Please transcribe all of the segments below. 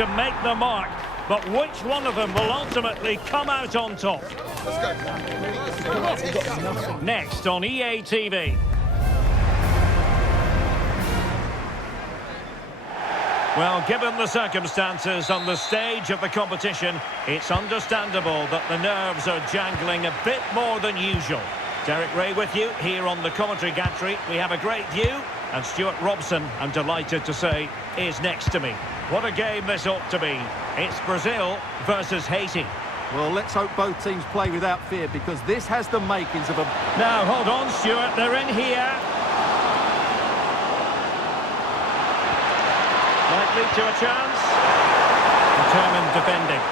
to make the mark. But which one of them will ultimately come out on top? Next on EA TV. Well, given the circumstances on the stage of the competition, it's understandable that the nerves are jangling a bit more than usual. Derek Ray with you here on the commentary gantry. We have a great view, and Stuart Robson, I'm delighted to say, is next to me. What a game this ought to be. It's Brazil versus Haiti. Well, let's hope both teams play without fear, because this has the makings of a... Now, hold on, Stuart, they're in here. Might lead to a chance. Determined defending.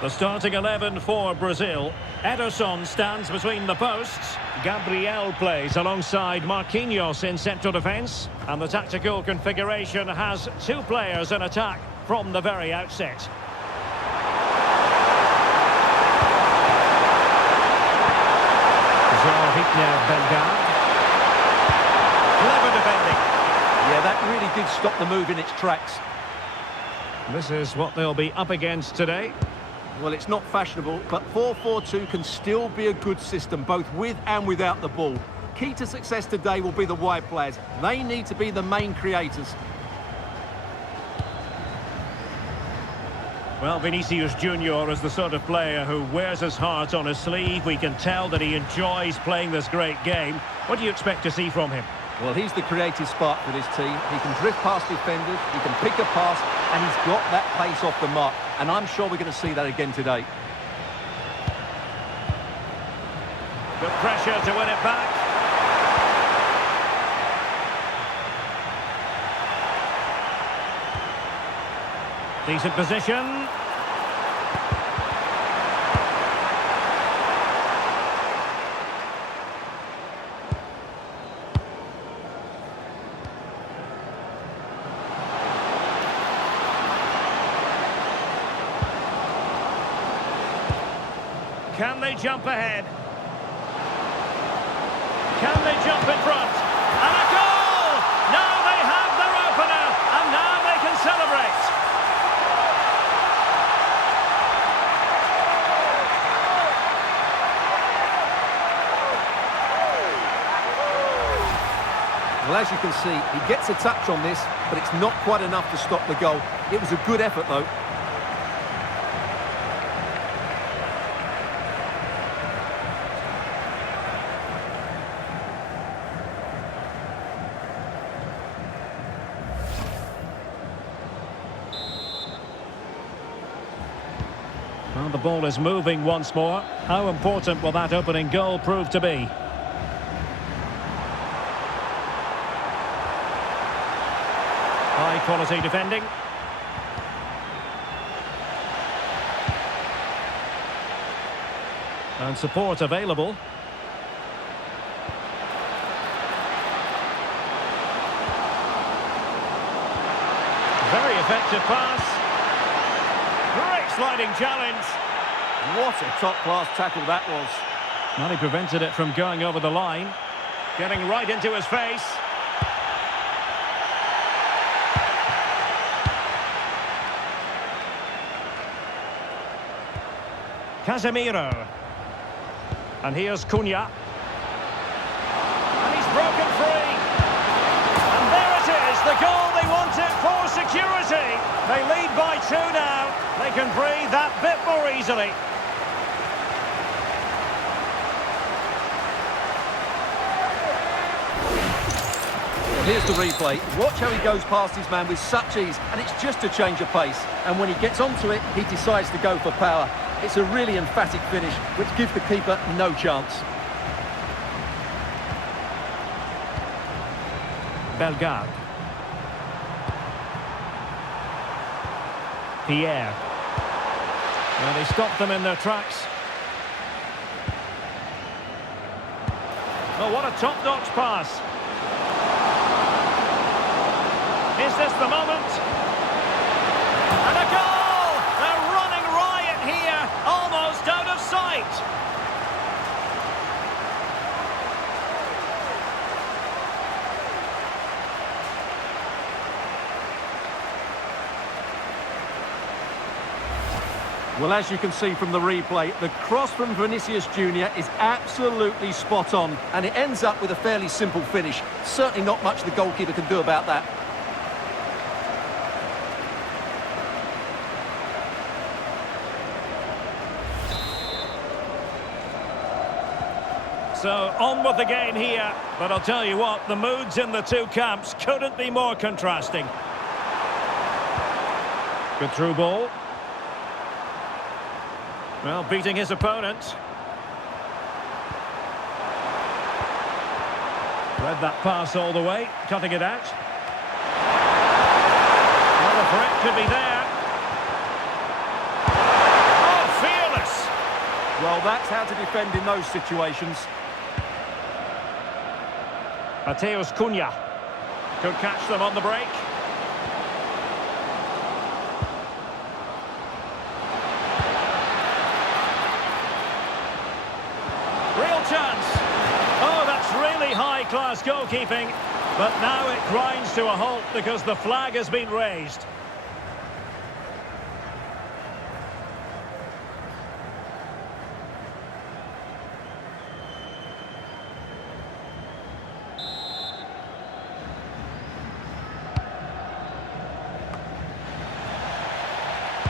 The starting 11 for Brazil. Ederson stands between the posts. Gabriel plays alongside Marquinhos in central defence. And the tactical configuration has two players in attack from the very outset. Belgard. Clever defending. Yeah, that really did stop the move in its tracks. This is what they'll be up against today. Well, it's not fashionable, but 4-4-2 can still be a good system, both with and without the ball. Key to success today will be the wide players. They need to be the main creators. Well, Vinicius Junior is the sort of player who wears his heart on his sleeve. We can tell that he enjoys playing this great game. What do you expect to see from him? Well, he's the creative spark for this team. He can drift past defenders, he can pick a pass, and he's got that pace off the mark. And I'm sure we're going to see that again today. The pressure to win it back. Decent position. Can they jump ahead? Can they jump in front? And a goal! Now they have their opener, and now they can celebrate. Well, as you can see, he gets a touch on this, but it's not quite enough to stop the goal. It was a good effort, though. Well, the ball is moving once more. How important will that opening goal prove to be? High quality defending. And support available. Very effective pass. Great sliding challenge. What a top-class tackle that was. Well, he prevented it from going over the line. Getting right into his face. Casemiro. And here's Cunha. And he's broken free. And there it is, the goal they wanted for security. They lead by 2 now. They can breathe that bit more easily. Here's the replay. Watch how he goes past his man with such ease, and it's just a change of pace. And when he gets onto it, he decides to go for power. It's a really emphatic finish, which gives the keeper no chance. Belgard. Pierre. Well, he stopped them in their tracks. Oh, what a top-notch pass. Is this the moment? And a goal! They're running riot here, almost out of sight. Well, as you can see from the replay, the cross from Vinicius Junior is absolutely spot on, and it ends up with a fairly simple finish. Certainly not much the goalkeeper can do about that. So, on with the game here, but I'll tell you what, the moods in the two camps couldn't be more contrasting. Good through ball. Well, beating his opponent. Read that pass all the way, cutting it out. Well, the threat could be there. Oh, fearless! Well, that's how to defend in those situations. Mateus Cunha could catch them on the break. Real chance. Oh, that's really high-class goalkeeping. But now it grinds to a halt because the flag has been raised.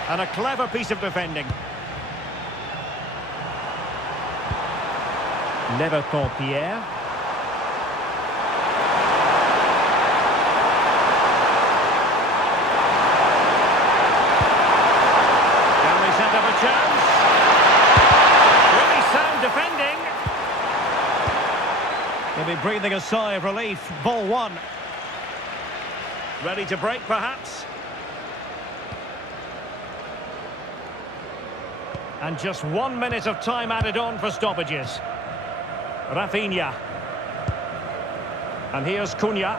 And a clever piece of defending. Pierre. Can they set up a chance? Really sound defending. They'll be breathing a sigh of relief. Ball one. Ready to break, perhaps? And just 1 minute of time added on for stoppages. Rafinha. And here's Cunha.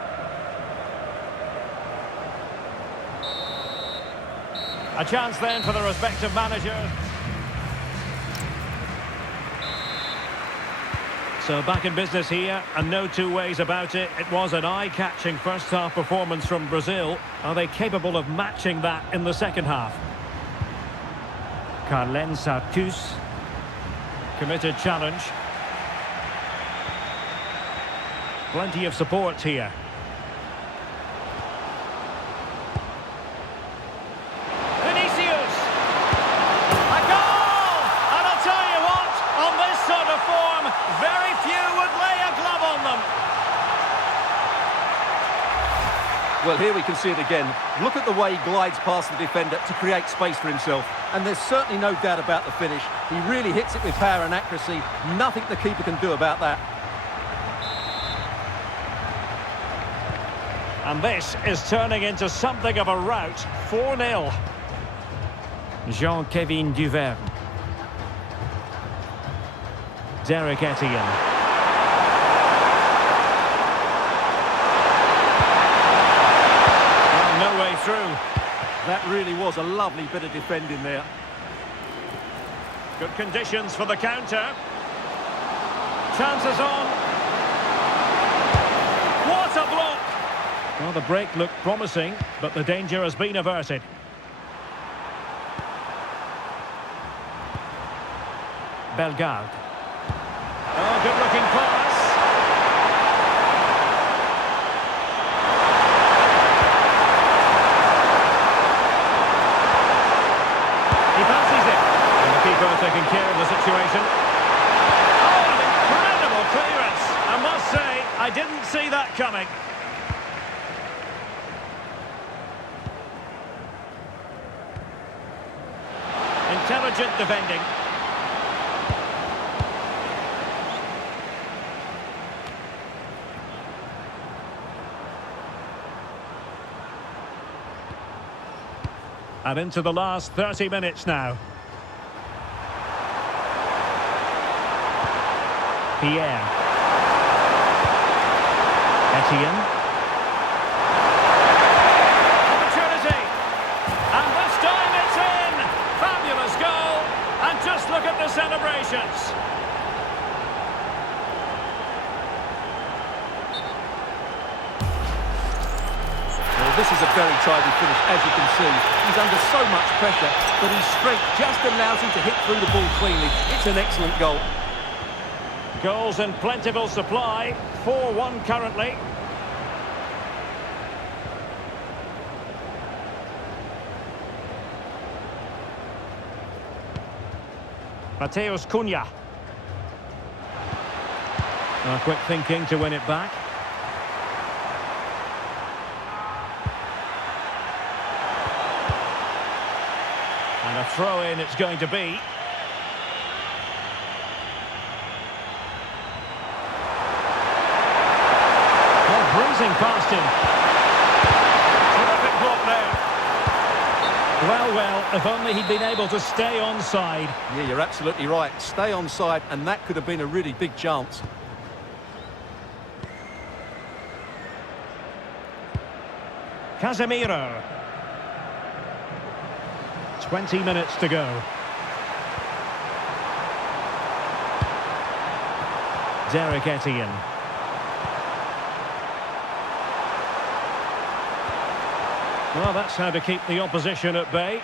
A chance then for the respective managers. So back in business here, and no two ways about it. It was an eye-catching first-half performance from Brazil. Are they capable of matching that in the second half? Carlen Sartus. Committed challenge. Plenty of support here. Vinicius! A goal! And I'll tell you what, on this sort of form, very few would lay a glove on them. Well, here we can see it again. Look at the way he glides past the defender to create space for himself. And there's certainly no doubt about the finish. He really hits it with power and accuracy. Nothing the keeper can do about that. And this is turning into something of a rout. 4-0. Jean-Kevin Duverne. Derek Etienne. Well, no way through. That really was a lovely bit of defending there. Good conditions for the counter. Chances on. What a block! Well, the break looked promising, but the danger has been averted. Bellegarde. Oh, good-looking pass. He fancies it. And the keeper taking care of the situation. Oh, an incredible clearance. I must say, I didn't see that coming. Intelligent defending. And into the last 30 minutes now. Pierre. Etienne. Opportunity. And this time it's in. Fabulous goal. And just look at the celebrations. Well, this is a very tidy finish, as you can see. He's under so much pressure, but his strength just allows him to hit through the ball cleanly. It's an excellent goal. Goals in plentiful supply. 4-1 currently. Mateus Cunha. Quick thinking to win it back. And a throw-in it's going to be. Oh, breezing past him. Terrific block there. Well, if only he'd been able to stay onside. Yeah, you're absolutely right. Stay onside, and that could have been a really big chance. Casemiro. 20 minutes to go. Derek Etienne. Well, that's how to keep the opposition at bay.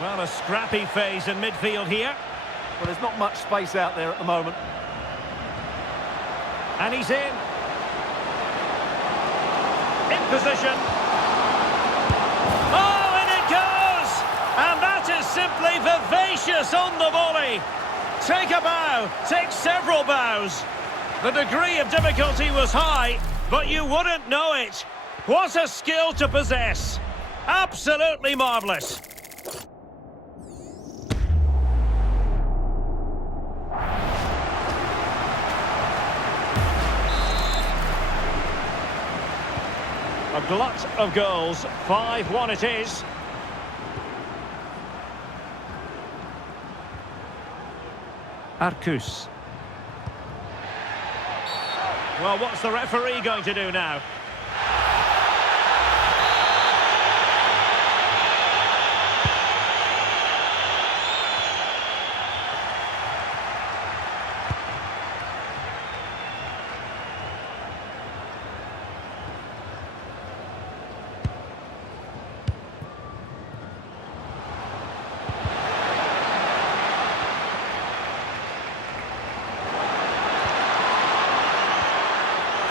Well, a scrappy phase in midfield here. Well, there's not much space out there at the moment. And he's in. In position. Oh, and it goes! And that is simply vivacious on the volley. Take a bow, take several bows. The degree of difficulty was high, but you wouldn't know it. What a skill to possess. Absolutely marvellous. A glut of goals. 5-1 it is. Arcus. Well, what's the referee going to do now?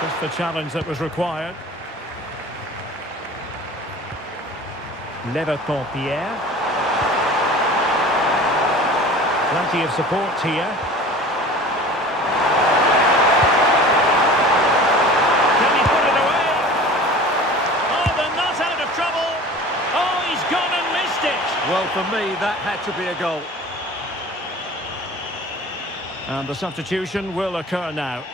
Just the challenge that was required. Leverton Pierre. Plenty of support here. Can he put it away? Oh, they're not out of trouble. Oh, he's gone and missed it. Well, for me, that had to be a goal. And the substitution will occur now.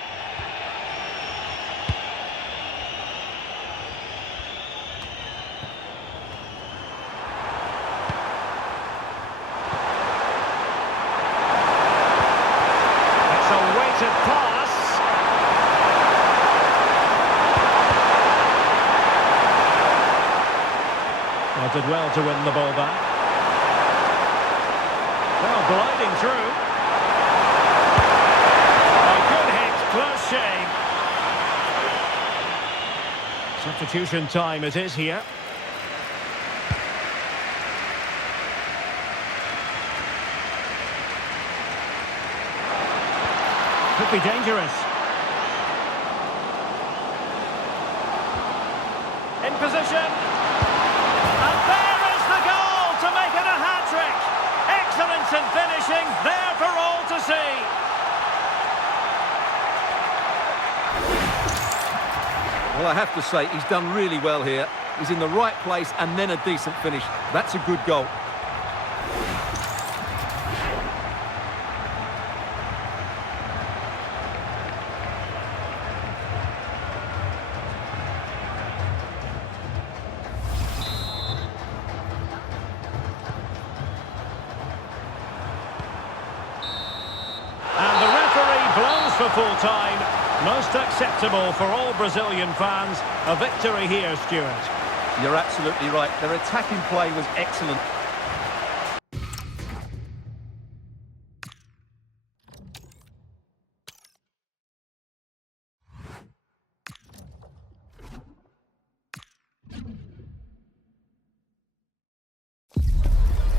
Pass. Well, did well to win the ball back. Well, gliding through. A good hit, close shave. Substitution time it is here. Could be dangerous. In position. And there is the goal to make it a hat-trick. Excellence in finishing, there for all to see. Well, I have to say, he's done really well here. He's in the right place and then a decent finish. That's a good goal. For full time, most acceptable for all Brazilian fans. A victory here, Stuart. You're absolutely right. Their attacking play was excellent.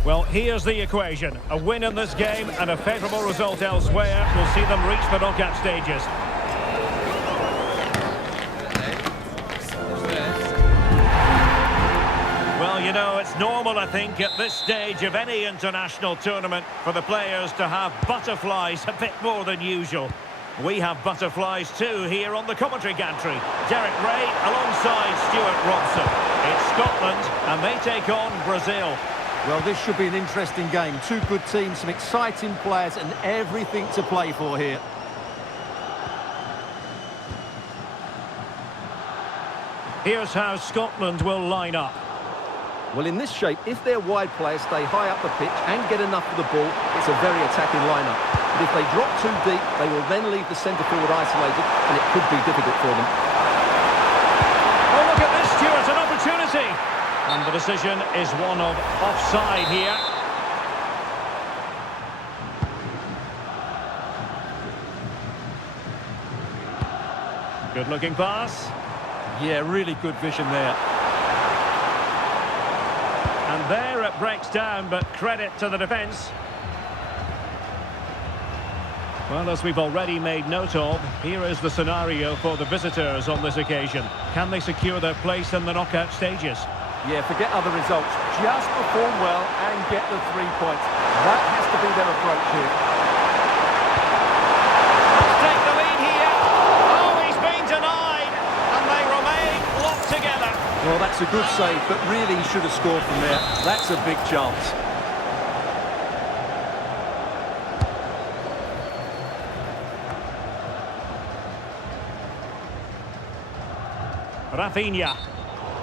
Well, here's the equation. A win in this game and a favourable result elsewhere will see them reach the knockout stages. Well, you know, it's normal, I think, at this stage of any international tournament for the players to have butterflies a bit more than usual. We have butterflies too here on the commentary gantry. Derek Ray alongside Stuart Robson. It's Scotland and they take on Brazil. Well, this should be an interesting game. Two good teams, some exciting players and everything to play for here. Here's how Scotland will line up. Well, in this shape, if their wide players stay high up the pitch and get enough of the ball, it's a very attacking lineup. But if they drop too deep, they will then leave the centre forward isolated, and it could be difficult for them. Oh, look at this, Stuart, an opportunity! And the decision is one of offside here. Good-looking pass. Yeah, really good vision there. And there it breaks down, but credit to the defence. Well, as we've already made note of, here is the scenario for the visitors on this occasion. Can they secure their place in the knockout stages? Yeah, forget other results. Just perform well and get the 3 points. That has to be their approach here. Let's take the lead here. Oh, he's been denied. And they remain locked together. Well, that's a good save, but really he should have scored from there. That's a big chance. Rafinha.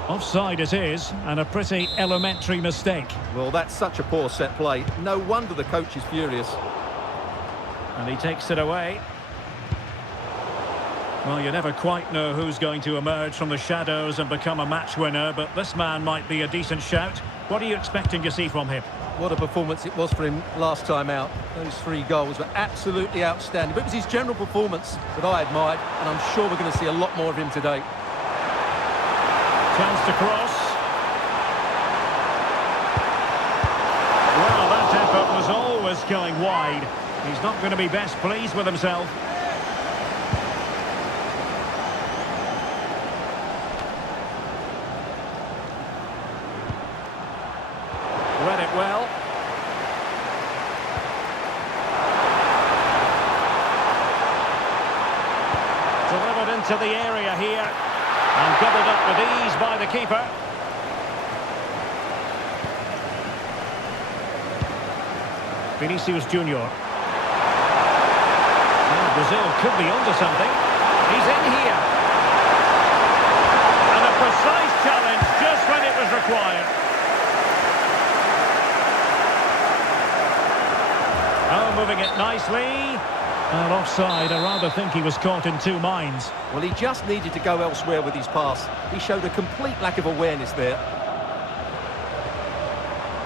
Offside it is, and a pretty elementary mistake. Well, that's such a poor set play. No wonder the coach is furious. And he takes it away. Well, you never quite know who's going to emerge from the shadows and become a match winner, but this man might be a decent shout. What are you expecting to see from him? What a performance it was for him last time out. Those 3 goals were absolutely outstanding. But it was his general performance that I admired, and I'm sure we're going to see a lot more of him today. Chance to cross. Well, that effort was always going wide. He's not going to be best pleased with himself. Read it well. Delivered into the area here. And gobbled up with ease by the keeper. Vinicius Junior. Well, Brazil could be onto something. He's in here. And a precise challenge just when it was required. Oh, moving it nicely. And offside, I rather think he was caught in 2 minds. Well, he just needed to go elsewhere with his pass. He showed a complete lack of awareness there.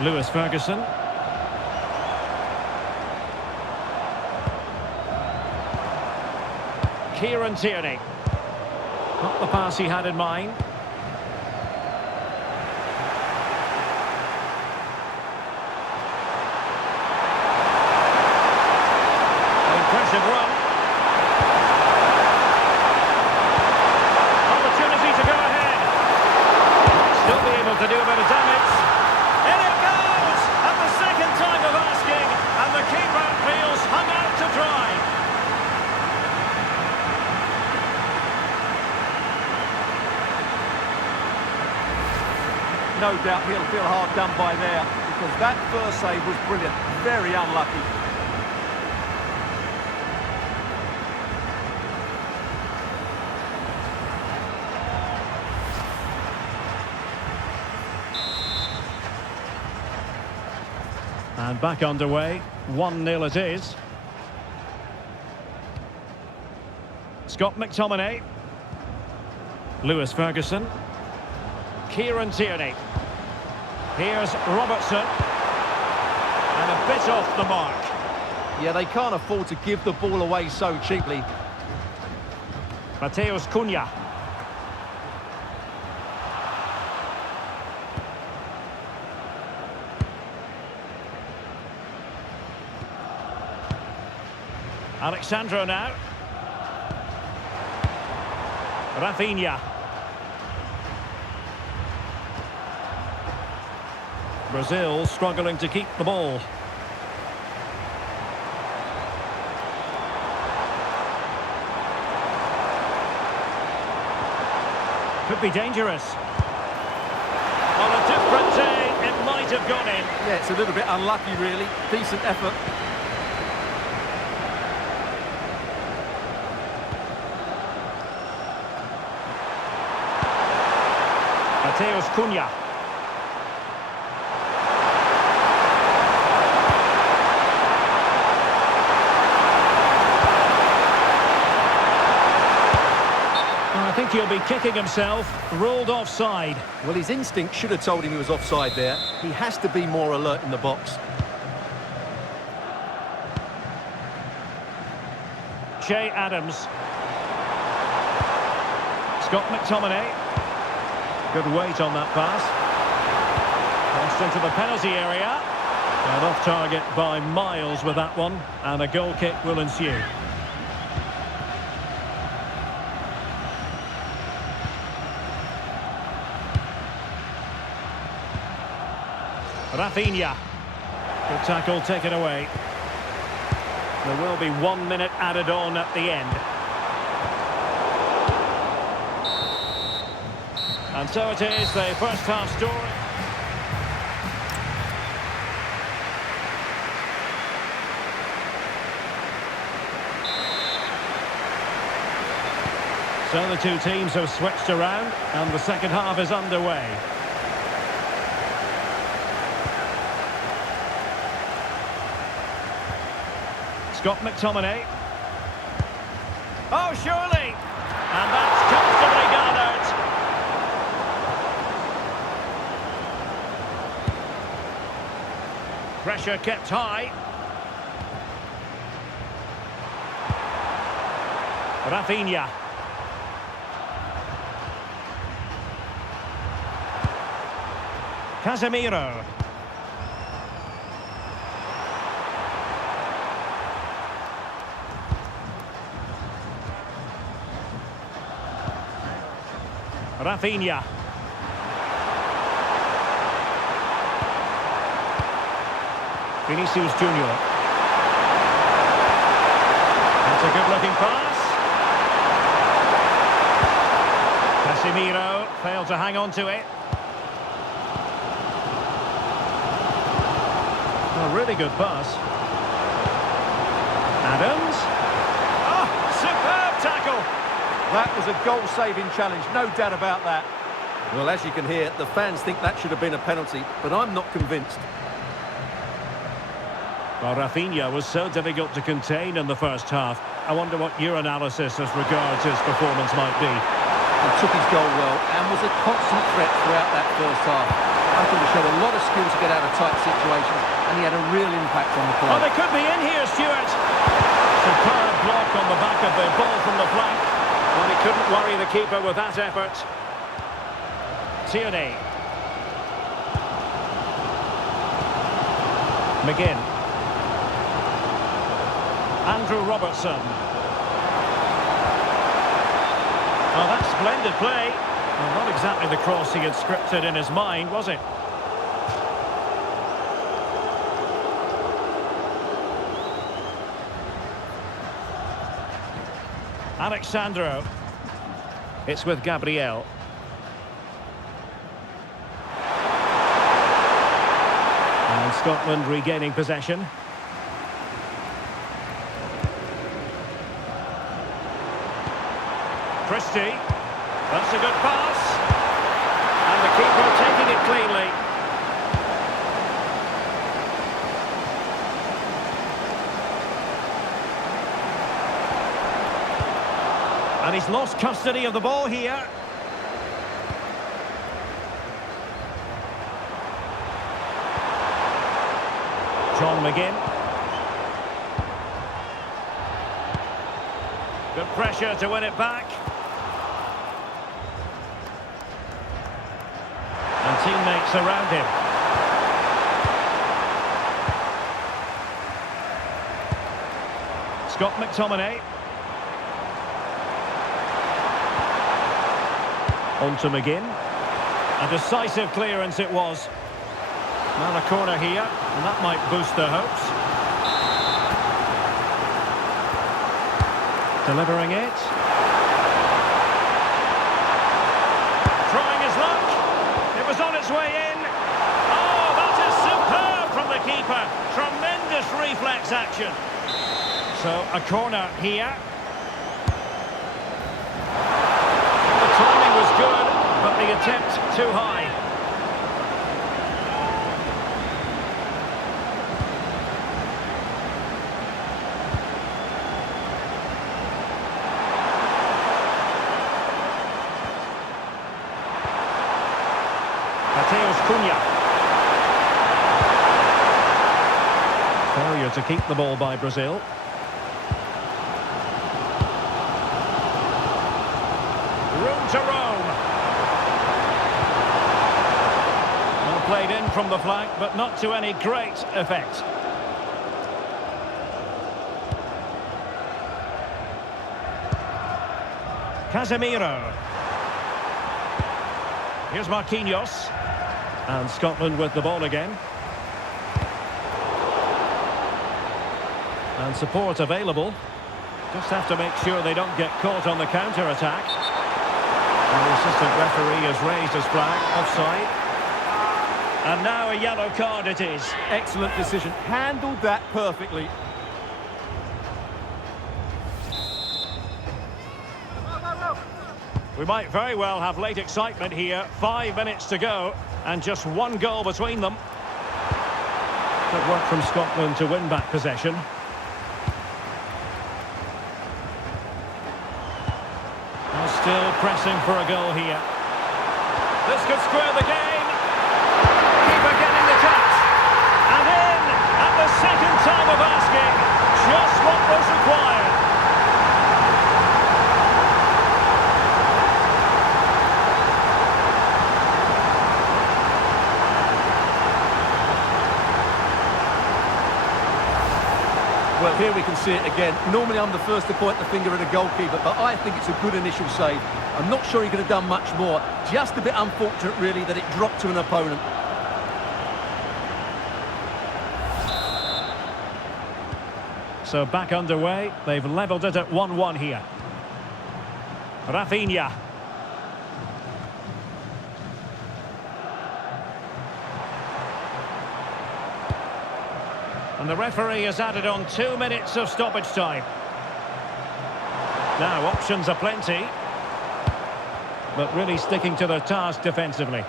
Lewis Ferguson. Kieran Tierney. Not the pass he had in mind. Impressive run. Opportunity to go ahead. Still be able to do a bit of damage. In it goes! At the second time of asking, and the keeper feels hung out to dry. No doubt he'll feel hard done by there, because that first save was brilliant. Very unlucky. And back underway, 1-0 it is. Scott McTominay. Lewis Ferguson. Kieran Tierney. Here's Robertson. And a bit off the mark. Yeah, they can't afford to give the ball away so cheaply. Mateus Cunha. Alexandro now. Rafinha. Brazil struggling to keep the ball. Could be dangerous. On a different day, it might have gone in. Yeah, it's a little bit unlucky, really. Decent effort. Mateus Cunha. I think he'll be kicking himself. Ruled offside. Well, his instinct should have told him he was offside there. He has to be more alert in the box. Che Adams. Scott McTominay. Good weight on that pass. Crossed into the penalty area. And off target by miles with that one. And a goal kick will ensue. Rafinha. Good tackle taken away. There will be 1 minute added on at the end. And so it is, the first half story. So the two teams have switched around and the second half is underway. Scott McTominay. Oh, surely! And that's comfortably gathered. Pressure kept high. Rafinha. Casemiro. Rafinha. Vinicius Junior. That's a good-looking pass. Casemiro failed to hang on to it. A really good pass. Adams. Oh, superb tackle. That was a goal-saving challenge, no doubt about that. Well, as you can hear, the fans think that should have been a penalty, but I'm not convinced. Well, Rafinha was so difficult to contain in the first half. I wonder what your analysis as regards his performance might be. He took his goal well and was a constant threat throughout that first half. I think he showed a lot of skill to get out of tight situations, and he had a real impact on the play. Oh, they could be in here, Stuart. Superb block on the back of the ball from the flank. Well, he couldn't worry the keeper with that effort. Tierney. McGinn. Andrew Robertson. Oh, that's splendid play. Well, not exactly the cross he had scripted in his mind, was it? Alexandro. It's with Gabriel. And Scotland regaining possession. Christie. That's a good pass. And the keeper taking it cleanly. And he's lost custody of the ball here. John McGinn. Good pressure to win it back. And teammates around him. Scott McTominay. On to McGinn. A decisive clearance it was. Now a corner here, and that might boost their hopes. Delivering it. Trying his luck. It was on its way in. Oh, that is superb from the keeper. Tremendous reflex action. So a corner here. The timing was good, but the attempt too high. Failure to keep the ball by Brazil. Room to roam. Well played in from the flank, but not to any great effect. Casemiro. Here's Marquinhos. And Scotland with the ball again. And support available. Just have to make sure they don't get caught on the counter-attack. And the assistant referee has raised his flag, offside. And now a yellow card it is. Excellent decision. Handled that perfectly. We might very well have late excitement here. 5 minutes to go. And just one goal between them. Good work from Scotland to win back possession. They're still pressing for a goal here. This could square the game. Keeper getting the touch. And in at the second time of asking. Just what was required. Well, here we can see it again. Normally I'm the first to point the finger at a goalkeeper, but I think it's a good initial save. I'm not sure he could have done much more. Just a bit unfortunate, really, that it dropped to an opponent. So back underway. They've levelled it at 1-1 here. Rafinha. And the referee has added on 2 minutes of stoppage time. Now, options are plenty. But really sticking to their task defensively.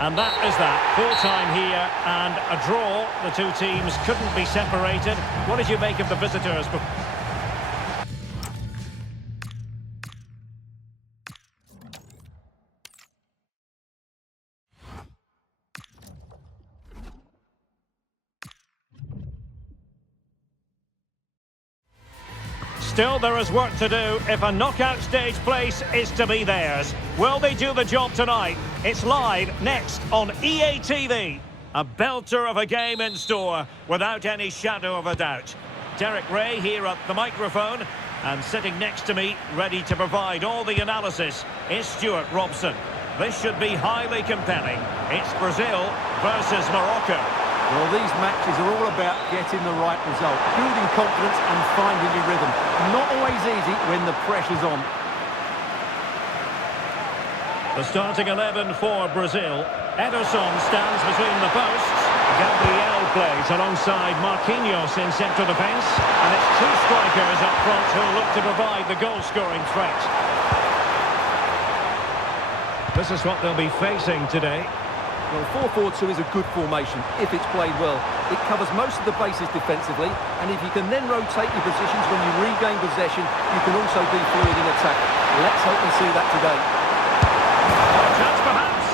And that is that. Full time here and a draw. The two teams couldn't be separated. What did you make of the visitors? Still, there is work to do if a knockout stage place is to be theirs. Will they do the job tonight? It's live next on EA TV. A belter of a game in store, without any shadow of a doubt. Derek Ray here at the microphone, and sitting next to me, ready to provide all the analysis, is Stuart Robson. This should be highly compelling. It's Brazil versus Morocco. Well, these matches are all about getting the right result, building confidence and finding your rhythm. Not always easy when the pressure's on. The starting 11 for Brazil. Ederson stands between the posts. Gabriel plays alongside Marquinhos in central defence. And it's two strikers up front who'll look to provide the goal-scoring threat. This is what they'll be facing today. Well, 4-4-2 is a good formation if it's played well. It covers most of the bases defensively, and if you can then rotate your positions when you regain possession, you can also be fluid in attack. Let's hope we see that today. Chance perhaps.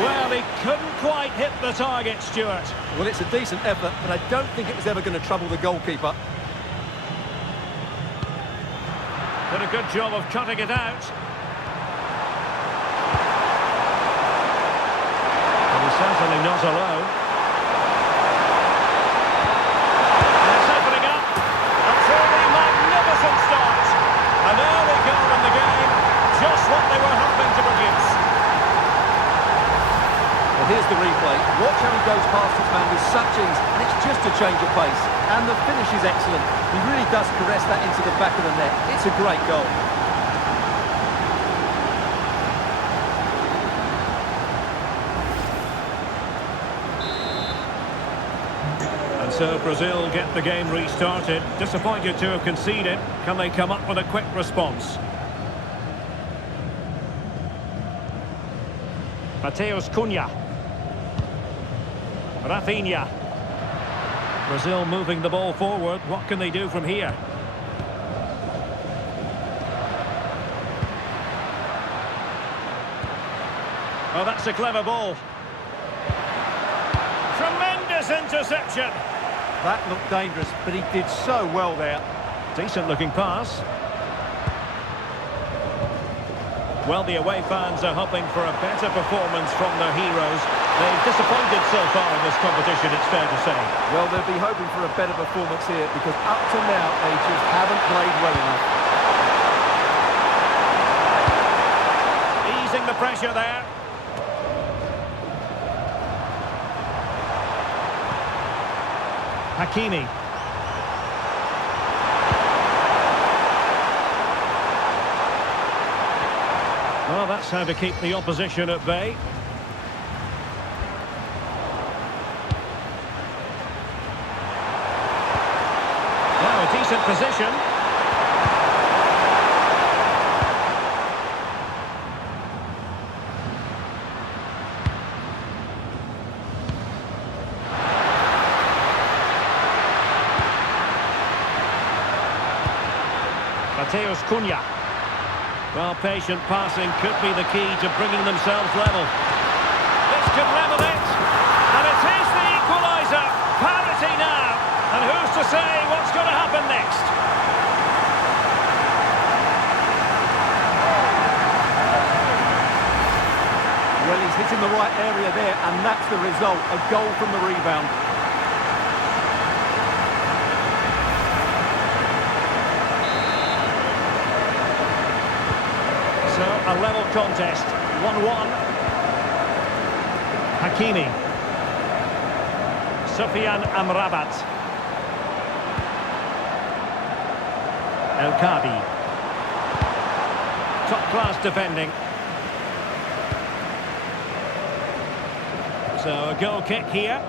Well, he couldn't quite hit the target, Stuart. Well, it's a decent effort, but I don't think it was ever going to trouble the goalkeeper. Did a good job of cutting it out. Certainly not alone. just what they were hoping to produce. Well, here's the replay. Watch how he goes past his man with such ease, and it's just a change of pace. And the finish is excellent. He really does caress that into the back of the net. It's a great goal. And so Brazil get the game restarted. Disappointed to have conceded. Can they come up with a quick response? Mateus Cunha. Rafinha. Brazil moving the ball forward. What can they do from here? Oh, that's a clever ball. Tremendous interception. That looked dangerous, but he did so well there. Decent looking pass. Well, the away fans are hoping for a better performance from their heroes. They've disappointed so far in this competition, it's fair to say. Well, they'll be hoping for a better performance here because up to now they just haven't played well enough. Easing the pressure there. Hakimi. Well, that's how to keep the opposition at bay. Now a decent position. Mateus Cunha. Well, patient passing could be the key to bringing themselves level. This could level it. And it is the equaliser. Parity now. And who's to say what's going to happen next? Well, he's hitting the right area there, and that's the result. A goal from the rebound. So, a level contest, 1-1. Hakimi. Sufyan Amrabat. El Kabi. Top-class defending. So, a goal kick here.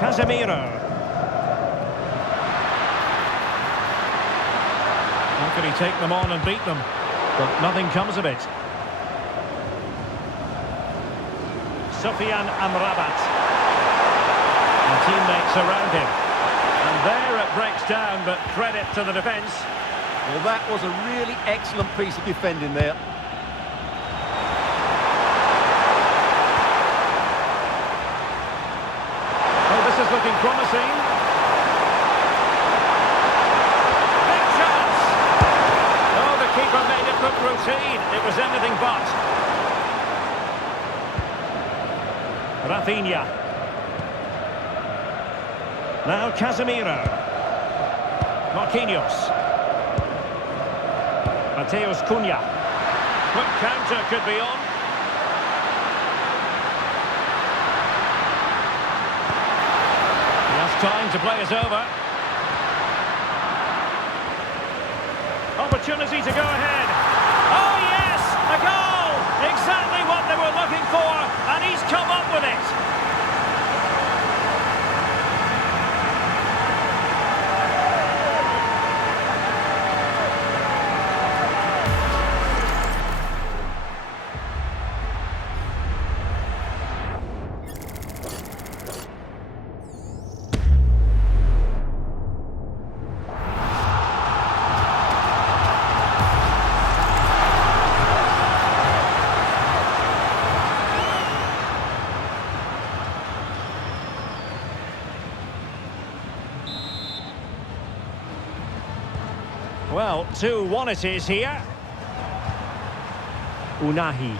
Casemiro. How could he take them on and beat them? But nothing comes of it. Sufyan Amrabat. And teammates around him. And there it breaks down, but credit to the defence. Well, that was a really excellent piece of defending there. This is looking promising. Big chance! Oh, the keeper made it look routine. It was anything but. Rafinha. Now Casemiro. Marquinhos. Mateus Cunha. Quick counter could be on. Time to play is over. Opportunity to go ahead. Oh yes, a goal! Exactly what they were looking for, and he's come up with it. Well, 2-1 it is here. Unahi.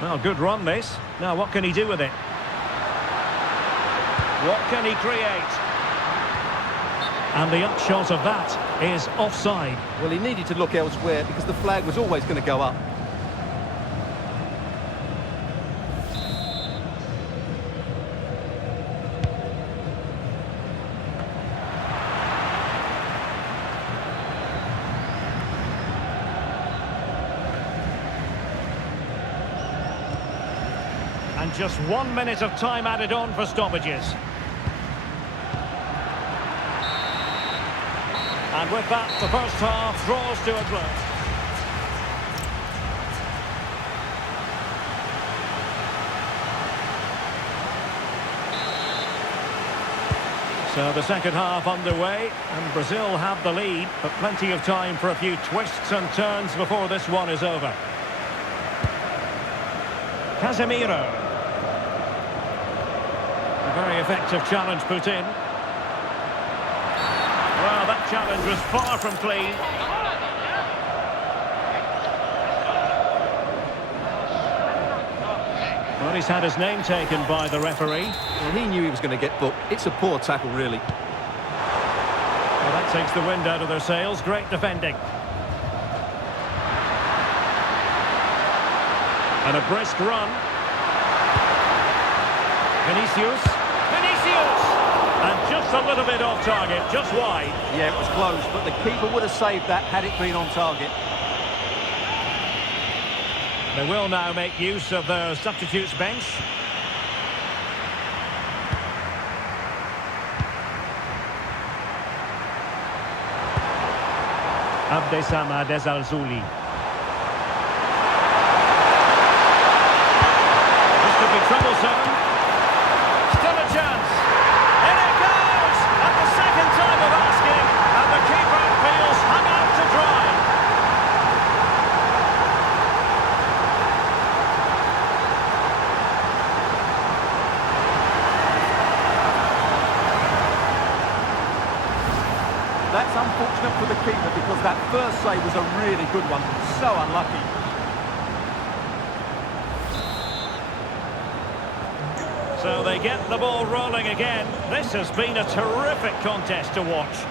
Well, good run this. Now, what can he do with it? What can he create? And the upshot of that is offside. Well, he needed to look elsewhere because the flag was always going to go up. And just 1 minute of time added on for stoppages. And with that, the first half draws to a close. So the second half underway, and Brazil have the lead, but plenty of time for a few twists and turns before this one is over. Casemiro. A very effective challenge put in. Well, that challenge was far from clean. Well, he's had his name taken by the referee. Well, he knew he was going to get booked. It's a poor tackle, really. Well, that takes the wind out of their sails. Great defending. And a brisk run. Vinicius. And just a little bit off target, just wide. Yeah, it was close, but the keeper would have saved that had it been on target. They will now make use of their substitutes bench. Abdesama Desalzuli. This could be troublesome. Still a chance. In it goes! At the second time of asking, and the keeper feels hung out to dry. That's unfortunate for the keeper because that first save was a really good one. So unlucky. So they get the ball rolling again. This has been a terrific contest to watch.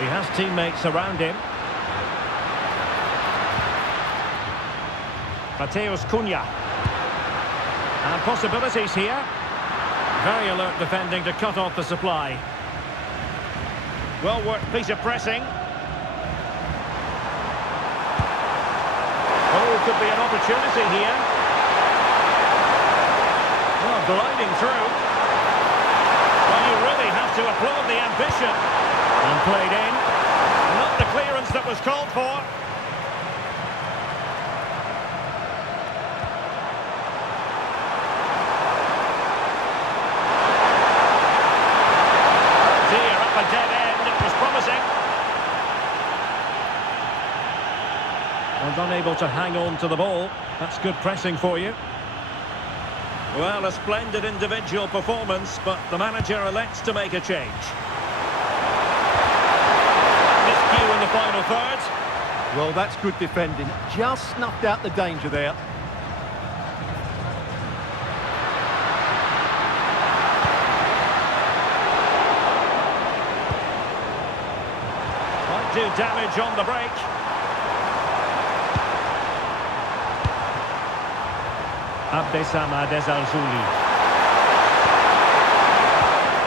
He has teammates around him. Mateus Cunha. And possibilities here. Very alert defending to cut off the supply. Well-worked piece of pressing. Oh, could be an opportunity here. Well, gliding through. Well, you really have to applaud the ambition. And played in. Not the clearance that was called for. Dear, up a dead end. It was promising. And unable to hang on to the ball. That's good pressing for you. Well, a splendid individual performance, but the manager elects to make a change. Miscue in the final third. Well, that's good defending. Just snuffed out the danger there. Might do damage on the break. Abdesama Desalzuli.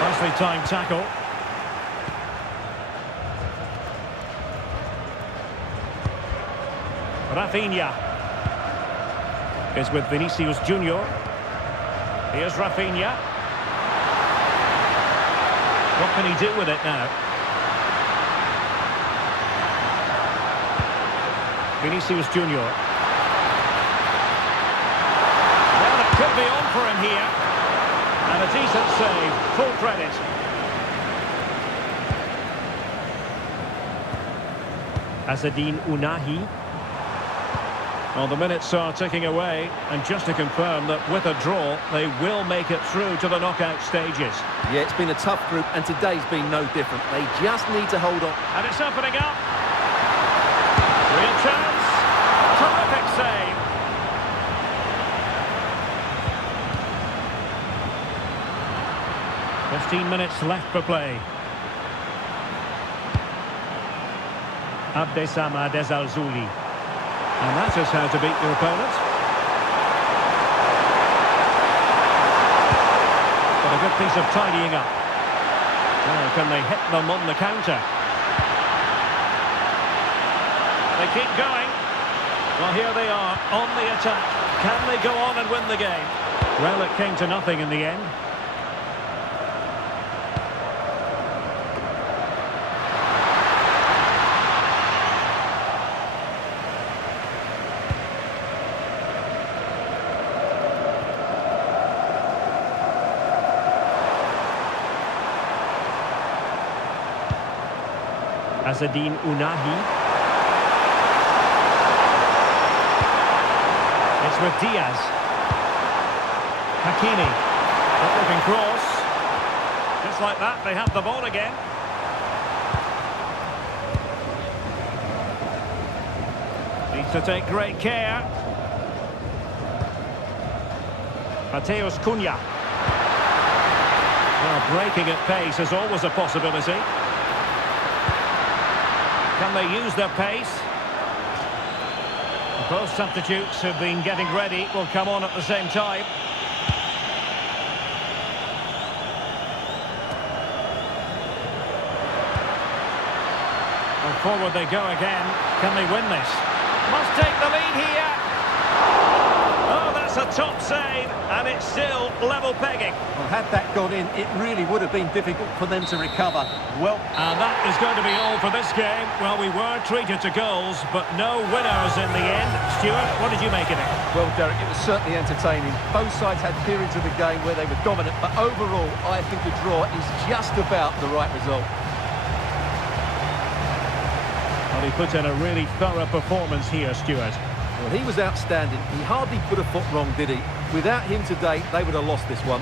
Nicely timed tackle. Rafinha is with Vinicius Junior. Here's Rafinha. What can he do with it now? Vinicius Junior. Well, it could be on for him here. And a decent save. Full credit. Azzedine Ounahi. Well, the minutes are ticking away, and just to confirm that with a draw, they will make it through to the knockout stages. Yeah, it's been a tough group, and today's been no different. They just need to hold on. And it's opening up. 14 minutes left for play. Abdesama Dezalzouli. And that is how to beat your opponent. But a good piece of tidying up. Now, can they hit them on the counter? They keep going. Well, here they are, on the attack. Can they go on and win the game? Well, it came to nothing in the end. Azedine Unahi. It's with Diaz. Hakimi. Looking cross. Just like that, they have the ball again. Needs to take great care. Mateus Cunha. Well, breaking at pace is always a possibility. Can they use their pace? Both substitutes who've been getting ready will come on at the same time. Well, forward they go again. Can they win this? Must take the lead here. Oh, that's a top save, and it's still level pegging. Well, had that gone in, it really would have been difficult for them to recover. Well, and that is going to be all for this game. Well, we were treated to goals, but no winners in the end. Stuart, what did you make of it? Well, Derek, it was certainly entertaining. Both sides had periods of the game where they were dominant, but overall, I think the draw is just about the right result. Well, he put in a really thorough performance here, Stuart. Well, he was outstanding. He hardly put a foot wrong, did he? Without him today, they would have lost this one.